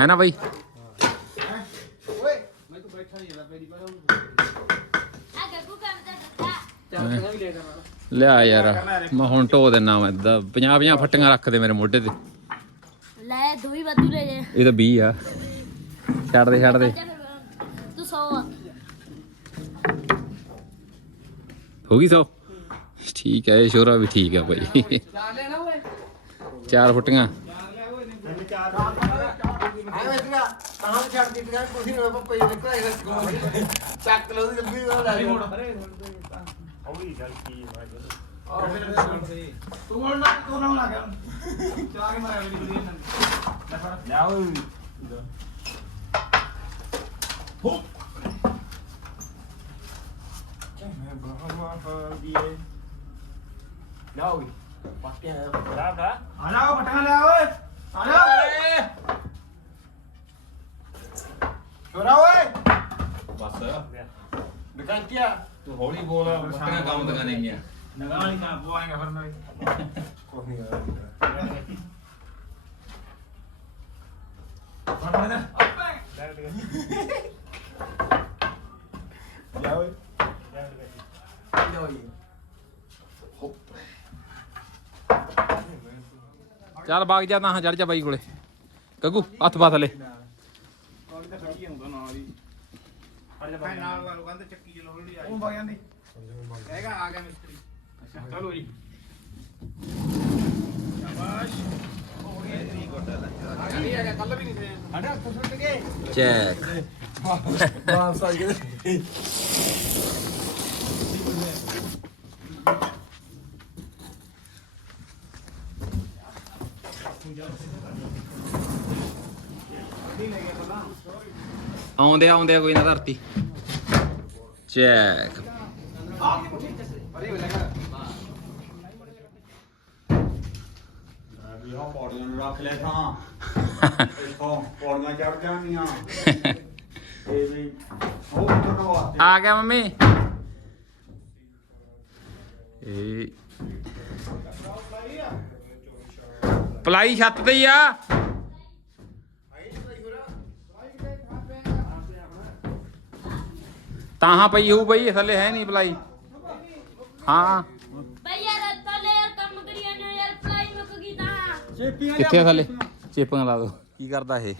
ਹੈ ਨਾ ਬਾਈ? ਆ ਗੱਗੂ ਕੰਮ ਤਾਂ ਦਿੱਤਾ ਚਾਚੀਆਂ ਵੀ ਲੈ ਜਾਣਾ ਲਿਆ ਯਾਰ ਮੈਂ ਹੁਣ ਢੋ ਦੇਣਾ ਮੈਂ 50 50 ਫੱਟੀਆਂ ਰੱਖ ਦੇ ਮੇਰੇ ਮੋਢੇ ਤੇ। ਲੈ ਦੋ ਹੀ ਵਾਧੂ ਲੈ ਜੇ। ਇਹ ਤਾਂ 20 ਆ। ਛੱਡ ਦੇ ਛੱਡ ਦੇ। ਤੂੰ ਸੌ ਆ। ਹੋ ਗਈ ਸੋ? ਠੀਕ ਹੈ ਇਹ ਸ਼ੋਰਾ ਵੀ ਠੀਕ ਹੈ ਬਾਈ। ਚਾਰ ਲੈਣਾ ਓਏ ਚਾਰ ਫੁੱਟੀਆਂ। ਚੱਕ ਲਓ ਦੀ ਲੰਬੀ ਉਹ ਲੈ ਮੋੜ ਤੂੰ ਹੁਣ ਨਾ ਤੂੰ ਨਾ ਲਾ ਗਿਆ ਚਾਹ ਕੇ ਮਾਰਿਆ ਮੇਰੀ ਕੁੜੀ ਨੇ ਲੈ ਫੜ ਲੈ ਓਏ ਲੈ ਓਏ ਪਾਟਿਆ ਲਾ ਲਾ ਆ ਜਾ ਓ ਪਟਕਾ ਲੈ ਓਏ ਆ ਜਾ ਛੋਰਾ ਓਏ ਬਸ ਦੁਕਾਨਤੀਆ ਤੂੰ ਹੌਲੀ ਬੋਲ ਬੱਕਰਾ ਕੰਮ ਦੀਆਂ ਨਹੀਂ ਗਿਆ ਨਗਾ ਵਾਲੀ ਕਾ ਬੋਆਏਗਾ ਫਿਰ ਮੈਂ ਕੋਈ ਨਹੀਂ ਆ ਜਾ ਓਏ ਜਾ ਓਏ। ਹੋਪ ਚੱਲ ਬਾਗ ਜਾ ਤਾਂ ਚੜ ਜਾ ਬਾਈ ਕੋਲੇ। ਗੱਗੂ ਹੱਥ ਪਾ ਥਲੇ। ਨਾਲ। ਹੀ ਨਾਲ ਨਾਲ ਕਹਿੰਦੇ ਚੱਕੀ। ਚ ਲੋਹੜੀ ਆ ਉਹ ਵਗ ਜਾਂਦੀ ਹੈਗਾ ਆ ਗਿਆ ਮਿਸਤਰੀ ਅੱਛਾ ਚਲੋ ਜੀ ਚੈੱਕ ਵਾਪਸ ਆ ਗਏ ਆਉਂਦੇ ਆਉਂਦੇ ਆ ਕੋਈ ਨਾ ਧਰਤੀ। ਚੈੱਕ ਵੀ ਹਾਂ ਪੌੜੀਆਂ ਨੂੰ ਰੱਖ ਲੈ ਥਾਂ ਦੇਖੋ ਪੌੜੀਆਂ ਚੜ ਜਾਣਗੀਆਂ ਇਹ ਵੀ ਉਹ ਉੱਤਰਨ ਵਾਸਤੇ ਆ ਗਿਆ ਮੰਮੀ ਇਹ ਪਲਾਈ ਛੱਤ ਤੇ ਹੀ ਆ ਤਾਹਾਂ ਪਈ ਹੋਊ ਬਈ ਥੱਲੇ ਹੈ ਨਹੀਂ ਪਲਾਈ। ਹਾਂ। ਬਈ ਯਾਰ ਥੱਲੇ ਯਾਰ ਕੰਮ ਕਰੀ ਜਾਂਦੇ ਹੋ ਯਾਰ ਫਲਾਈ ਮੁੱਕ ਗਈ ਤਾਂ। ਕਿੱਥੇ ਆ ਥੱਲੇ? ਚੇਪਾਂ ਲਾ ਦੋ। ਕੀ ਕਰਦਾ ਇਹ?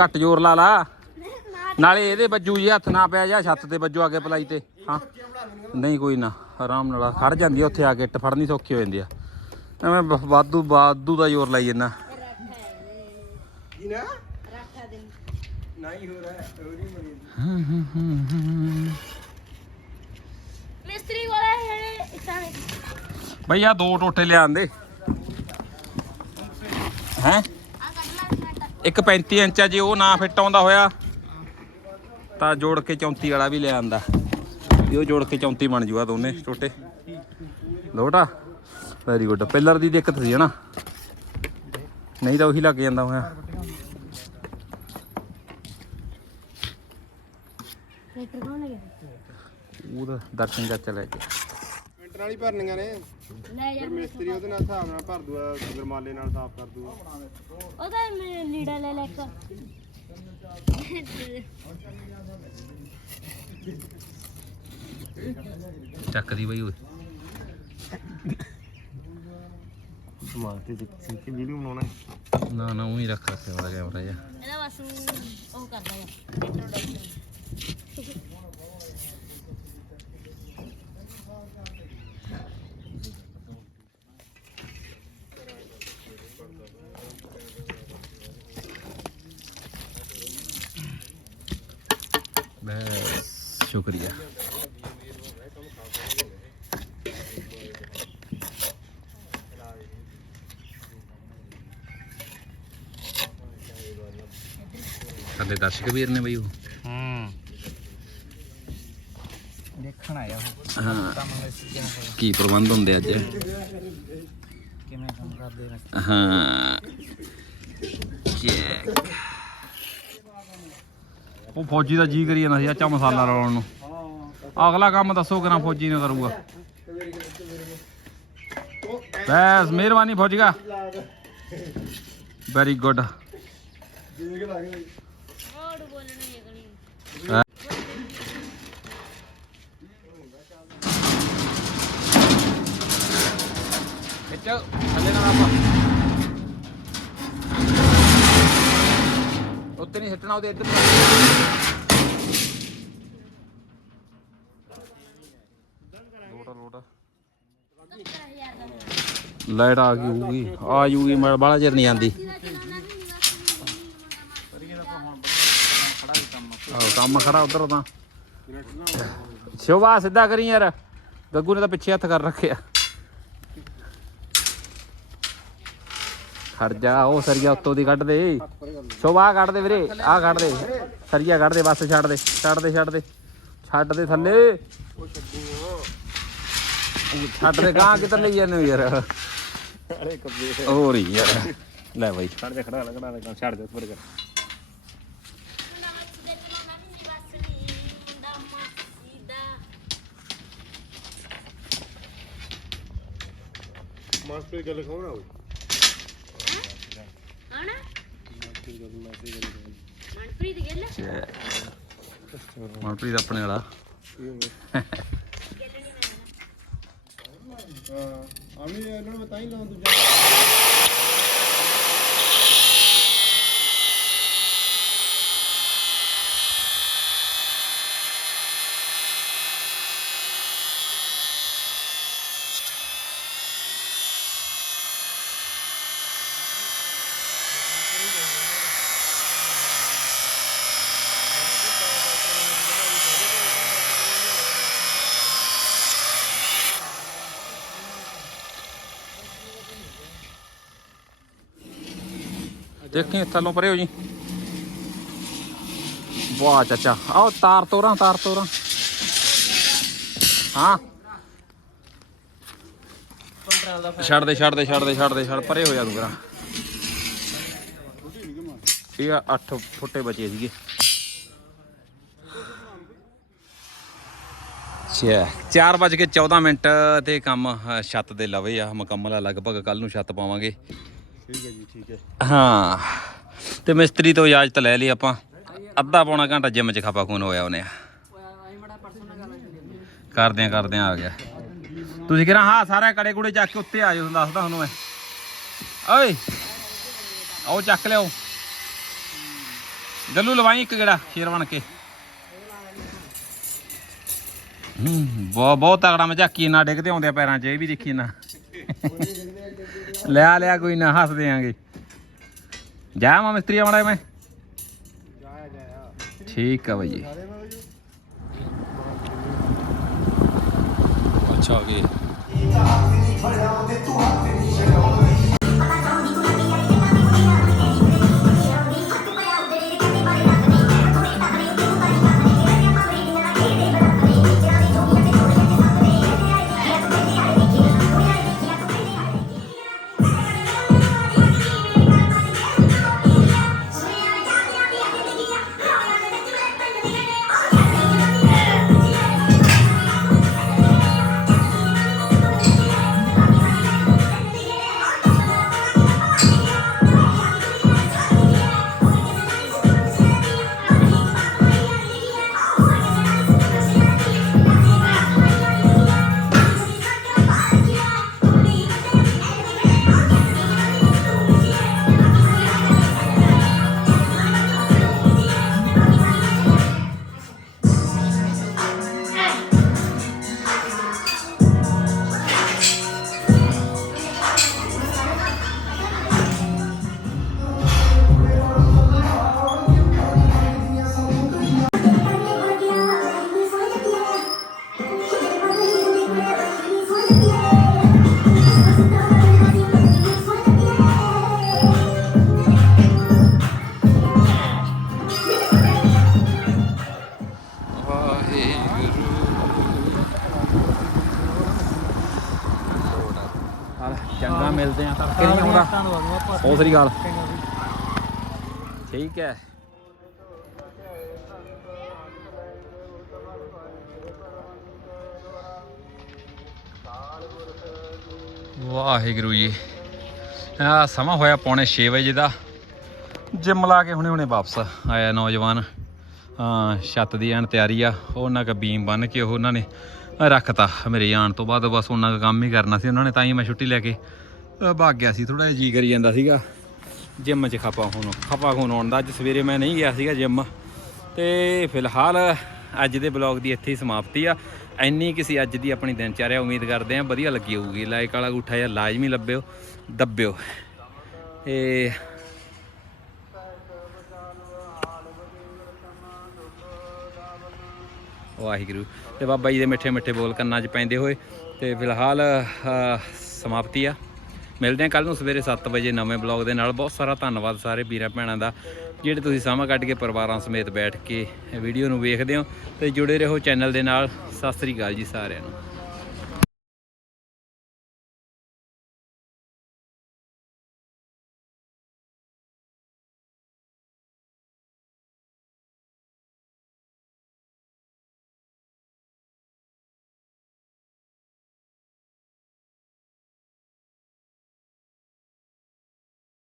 ਘੱਟ ਜ਼ੋਰ ਲਾ ਲਾ। ਨਾ ਨਾਲੇ ਇਹਦੇ ਵੱਜੂ ਜੀ ਹੱਥ ਨਾ ਪਿਆ ਜਾ ਛੱਤ ਤੇ ਵੱਜੂ ਆ ਕੇ ਪਲਾਈ ਤੇ। ਹਾਂ। ਨਹੀਂ ਕੋਈ ਨਾ ਆਰਾਮ ਨਾਲ ਖੜ ਜਾਂਦੀ ਆ ਉੱਥੇ ਆ ਕੇ ਇੱਟ ਫੜਨੀ ਸੌਖੀ ਹੋ ਜਾਂਦੀ ਆ। ਐਵੇਂ ਵਾਧੂ ਵਾਧੂ ਦਾ ਜ਼ੋਰ ਲਾਈ ਜੰਨਾ ਮਿਸਤਰੀ ਕੋਲੇ ਜਿਹੜੇ ਇੱਟਾਂ ਦੇ ਬਈ ਆ ਦੋ ਟੋਟੇ ਲਿਆਂਦੇ। ਹੈ? ਆ ਕੱਢ ਲੈ ਸਿਮੈਂਟ ਇੱਕ 35 ਇੰਚ ਆ ਜੇ ਉਹ ਨਾ ਫਿੱਟ ਆਉਂਦਾ ਹੋਇਆ। ਤਾਂ ਜੋੜ ਕੇ 34 ਵਾਲਾ ਵੀ ਲੈ ਆਂਦਾ ਵੀ ਉਹ ਜੋੜ ਕੇ 34 ਬਣ ਜੂਗਾ ਦੋਨੇ ਟੋਟੇ। ਲੋਟਾ ਵੈਰੀ ਗੁੱਡ ਪਿੱਲਰ ਦੀ ਦਿੱਕਤ ਸੀ ਹਨਾ। ਨਹੀਂ ਤਾਂ ਉਹੀ ਲੱਗ ਜਾਂਦਾ ਹੋਇਆ। ਟਰੈਕਟਰ ਕੌਣ ਲੈ ਗਿਆ? ਉਹਦਾ ਦਰਸ਼ਨ ਚਾਚਾ ਲੈ ਕੇ। ਇੰਟਰ ਵਾਲੀ ਭਰਨੀਆਂ ਨੇ। ਲੈ ਯਾਰ ਮਿਸਤਰੀ ਉਹਦੇ ਨਾਲ ਹਿਸਾਬ ਨਾਲ ਭਰ ਦੂਗਾ ਗਰਮਾਲੇ ਨਾਲ ਸਾਫ਼ ਕਰ ਦੂਗਾ ਉਹਦਾ ਮੈਂ ਲੀੜਾ ਲੈ ਲੈ ਇੱਕ। ਚੱਕਦੀ ਬਈ ਓਏ। ਸਮਾਨ ਤੇ ਸਿੱਖੀ ਵੀਡੀਓ ਬਣਾਉਣਾ ਨਾ ਨਾ ਉਹੀ ਰੱਖ ਰੱਖਿਆ ਵਾਲਾ ਕੈਮਰਾ ਜਿਹਾ। ਇਹਦਾ ਬਸ ਉਹ ਕਰਦਾ ਯਾਰ। ਇੰਟਰੋਡਕਸ਼ਨ ਬਸ ਸ਼ੁਕਰੀਆ ਸਾਡੇ ਦਰਸ਼ਕ ਵੀਰ ਨੇ ਬਈ ਉਹ। ਦੇਖਣ ਆਇਆ ਉਹ ਹਾਂ। ਕੰਮ ਮਿਸਤਰੀ ਨਾਲ ਕੀ ਪ੍ਰਬੰਧ ਹੁੰਦੇ ਅੱਜ? ਕਿਵੇਂ ਕੰਮ ਕਰਦੇ ਨੇ? ਹਾਂ। ਚੈੱਕ ਉਹ ਫੌਜੀ ਦਾ ਜੀ ਕਰੀ ਜਾਂਦਾ ਸੀ ਅੱਛਾ ਮਸਾਲਾ ਰਲਾਉਣ ਨੂੰ। ਅਗਲਾ ਕੰਮ ਦੱਸੋ ਕਿਹਨਾਂ ਫੌਜੀ ਨੇ ਕਰੂਗਾ। ਬਸ ਮਿਹਰਬਾਨੀ ਫੌਜੀਗਾ ਵੈਰੀ ਗੁੱਡ ਹੋਰ ਬੋਲਣੀ ਹੈ ਕਣੀ ਵਿੱਚ ਥੱਲੇ ਨਾਲ ਆਪਾਂ। ਉੱਤੇ ਨਹੀਂ ਸਿੱਟਣਾ ਉਹਦੇ ਇੱਧਰ ਲਾਈਟ ਆ ਗਈ ਹੋਊਗੀ। ਆ ਜੂਗੀ ਮੈਂ ਬਾਹਲਾ ਚਿਰ ਨਹੀਂ ਆਂਦੀ। ਕੰਮ ਖੜਾ ਉਧਰ ਤਾਂ। ਸ਼ੋਭਾ ਸਿੱਧਾ ਕਰੀ ਯਾਰ। ਗੱਗੂ ਨੇ ਤਾਂ ਪਿੱਛੇ ਹੱਥ ਕਰ ਰੱਖਿਆ। ਖੜ ਜਾ ਉਹ ਸਰੀਆ ਉੱਤੋਂ ਦੀ ਕੱਢ ਦੇ। ਸ਼ੋਭਾ ਕੱਢ ਦੇ ਵੀਰੇ ਆਹ ਕੱਢ ਦੇ। ਸਰੀਆ ਕੱਢ ਦੇ ਬਸ ਛੱਡ ਦੇ ਛੱਡ ਦੇ ਛੱਡ ਦੇ। ਛੱਡ ਦੇ ਥੱਲੇ। ਉਹ ਛੱਡ ਦੇ ਗਾਂ ਕਿੱਧਰ ਲਈ ਜਾਂਦੇ ਹੋ ਯਾਰ? ਅਰੇ ਕੱਬੇ ਹੋਰ ਹੀ ਯਾਰ। ਲੈ ਬਾਈ। ਛੱਡ ਦੇ ਖੜਾ ਲੱਗਣਾ ਦੇ ਛੱਡ ਦੇ ਉੱਪਰ ਕਰ। ਮਾਸਟਰ ਗੱਲ ਖਾਉਣਾ ਹੋਵੇ ਹਣਾ ਮਨਪ੍ਰੀਤ ਗਿੱਲ ਮਨਪ੍ਰੀਤ ਆਪਣੇ ਵਾਲਾ। ਹਾਂ ਆਮੀ ਇਹਨਾਂ ਨੂੰ ਬਤਾ ਹੀ ਲਾਉਂ ਦੂਜਾ। ਦੇਖੀ, ਥੱਲੋਂ ਪਰੇ ਹੋ ਜੀ। ਵਾਹ, ਚਾਚਾ। ਆਓ, ਤਾਰ ਤੋਰਾਂ ਤਾਰ ਤੋਰਾਂ। ਹਾਂ। ਛੱਡ ਦੇ ਛੱਡ ਦੇ ਛੱਡ ਦੇ ਛੱਡ ਦੇ, ਛੱਡ। ਪਰੇ ਹੋ ਜਾ ਤੂੰ ਕਰਾਂ ਠੀਕ ਆ 8 ਫੁੱਟੇ ਬਚੇ ਸੀਗੇ। ਛੇ 4 ਵਜ ਕੇ 14 ਮਿੰਟ ਤੇ ਕੰਮ ਛੱਤ ਦੇ ਲਵੇ ਆ, ਮੁਕੰਮਲ ਆ। ਲਗਭਗ ਕੱਲ ਨੂੰ ਛੱਤ ਪਾਵਾਂਗੇ। ਠੀਕ ਹੈ ਜੀ, ਠੀਕ ਹੈ। ਹਾਂ। ਤੇ ਮਿਸਤਰੀ ਤੋਂ ਇਜਾਜ਼ਤ ਲੈ ਲਈ ਆਪਾਂ। ਅੱਧਾ ਪੌਣਾ ਘੰਟਾ ਜਿਮ 'ਚ ਖਾਪਾ ਖੂਨ ਹੋਇਆ ਉਹਨੇ। ਕਰਦੇ ਆ ਕਰਦੇ ਆ ਆ ਗਿਆ। ਤੁਸੀਂ ਕਿਹਾ ਹਾਂ ਸਾਰਾ ਕੜੇ ਕੁੜੇ ਚੱਕ ਕੇ ਉੱਤੇ ਆ ਜਾਓ ਦੱਸਦਾ ਤੁਹਾਨੂੰ ਮੈਂ। ਓਏ, ਆਓ ਚੱਕ ਲਿਓ ਗੱਲੂ ਲਵਾਈ ਇੱਕ ਗੇੜਾ, ਸ਼ੇਰ ਬਣ ਕੇ। ਹੂੰ ਬਹੁਤ ਬਹੁਤ ਤਗੜਾ ਮਝਾਕੀ ਨਾ ਡਿੱਗਦੇ ਆਉਂਦੇ ਪੈਰਾਂ 'ਚ, ਇਹ ਵੀ ਦੇਖੀ ਨਾ ਲਿਆ ਲਿਆ ਕੋਈ ਨਾ, ਹੱਸ ਦੇਾਂਗੇ ਜਾ ਮਾ ਮਿਸਤਰੀ ਆਉਣਾ ਮੈਂ। ਠੀਕ ਆ ਭਾਈ ਅੱਛਾ ਗਏ ਚੰਗਾ ਸਤਿ ਸ੍ਰੀ ਅਕਾਲ ਠੀਕ ਹੈ। ਵਾਹਿਗੁਰੂ ਜੀ। ਆ ਸਮਾਂ ਹੋਇਆ ਪੌਣੇ 6 ਵਜੇ ਦਾ। ਜਿਮ ਲਾ ਕੇ ਹੁਣੇ ਹੁਣੇ ਵਾਪਸ ਆਇਆ ਨੌਜਵਾਨ। ਛੱਤ ਦੀ ਐਨ ਤਿਆਰੀ ਆ। ਉਹ ਉਹਨਾਂ ਕਾ ਬੀਮ ਬੰਨ ਕੇ ਉਹ ਉਹਨਾਂ ਨੇ ਰੱਖਤਾ। ਮੇਰੇ ਆਉਣ ਤੋਂ ਬਾਅਦ ਬਸ ਉਹਨਾਂ ਦਾ ਕੰਮ ਹੀ ਕਰਨਾ ਸੀ। ਉਹਨਾਂ ਨੇ ਤਾਂ ਹੀ ਮੈਂ ਛੁੱਟੀ ਲੈ ਕੇ ਭੱਗ ਗਿਆ ਸੀ ਥੋੜਾ ਜਿਹਾ ਜੀ ਕਰੀ ਜਾਂਦਾ ਸੀਗਾ। ਜਿਮ 'ਚ ਖਪਾ ਹੁਣ ਖਪਾ ਹੁਣ ਆਉਣ ਦਾ। ਅੱਜ ਸਵੇਰੇ ਮੈਂ ਨਹੀਂ ਗਿਆ ਸੀਗਾ ਜਿਮ। ਤੇ ਫਿਲਹਾਲ ਅੱਜ ਦੇ ਬਲੌਗ ਦੀ ਇੱਥੇ ਹੀ ਸਮਾਪਤੀ ਆ। ਇੰਨੀ ਕਿਸੇ ਅੱਜ ਦੀ ਆਪਣੀ ਦਿਨਚਰਿਆ, ਉਮੀਦ ਕਰਦੇ ਆ ਵਧੀਆ ਲੱਗੀ ਹੋਊਗੀ। ਲਾਈਕ ਵਾਲਾ ਅੰਗੂਠਾ ਜਾਂ ਲਾਜ਼ਮੀ ਲੱਭਿਓ, ਦੱਬਿਓ। ਇਹ ਵਾਹਿਗੁਰੂ। ਤੇ ਬਾਬਾ ਜੀ ਦੇ ਮਿੱਠੇ ਮਿੱਠੇ ਬੋਲ ਕੰਨਾਂ 'ਚ ਪੈਂਦੇ ਹੋਏ। ਤੇ ਫਿਲਹਾਲ ਸਮਾਪਤੀ ਆ। ਮਿਲਦੇ ਹਾਂ ਕੱਲ ਨੂੰ ਸਵੇਰੇ 7 ਵਜੇ ਨਵੇਂ ਬਲੌਗ ਦੇ ਨਾਲ। ਬਹੁਤ ਸਾਰਾ ਧੰਨਵਾਦ ਸਾਰੇ ਵੀਰਾਂ ਭੈਣਾਂ ਦਾ, ਜਿਹੜੇ ਤੁਸੀਂ ਸਮਾਂ ਕੱਢ ਕੇ ਪਰਿਵਾਰਾਂ ਸਮੇਤ ਬੈਠ ਕੇ ਵੀਡੀਓ ਨੂੰ ਵੇਖਦੇ ਹੋ ਤੇ ਜੁੜੇ ਰਹੋ ਚੈਨਲ ਦੇ ਨਾਲ। ਸਤਿ ਸ੍ਰੀ ਅਕਾਲ ਜੀ ਸਾਰਿਆਂ ਨੂੰ।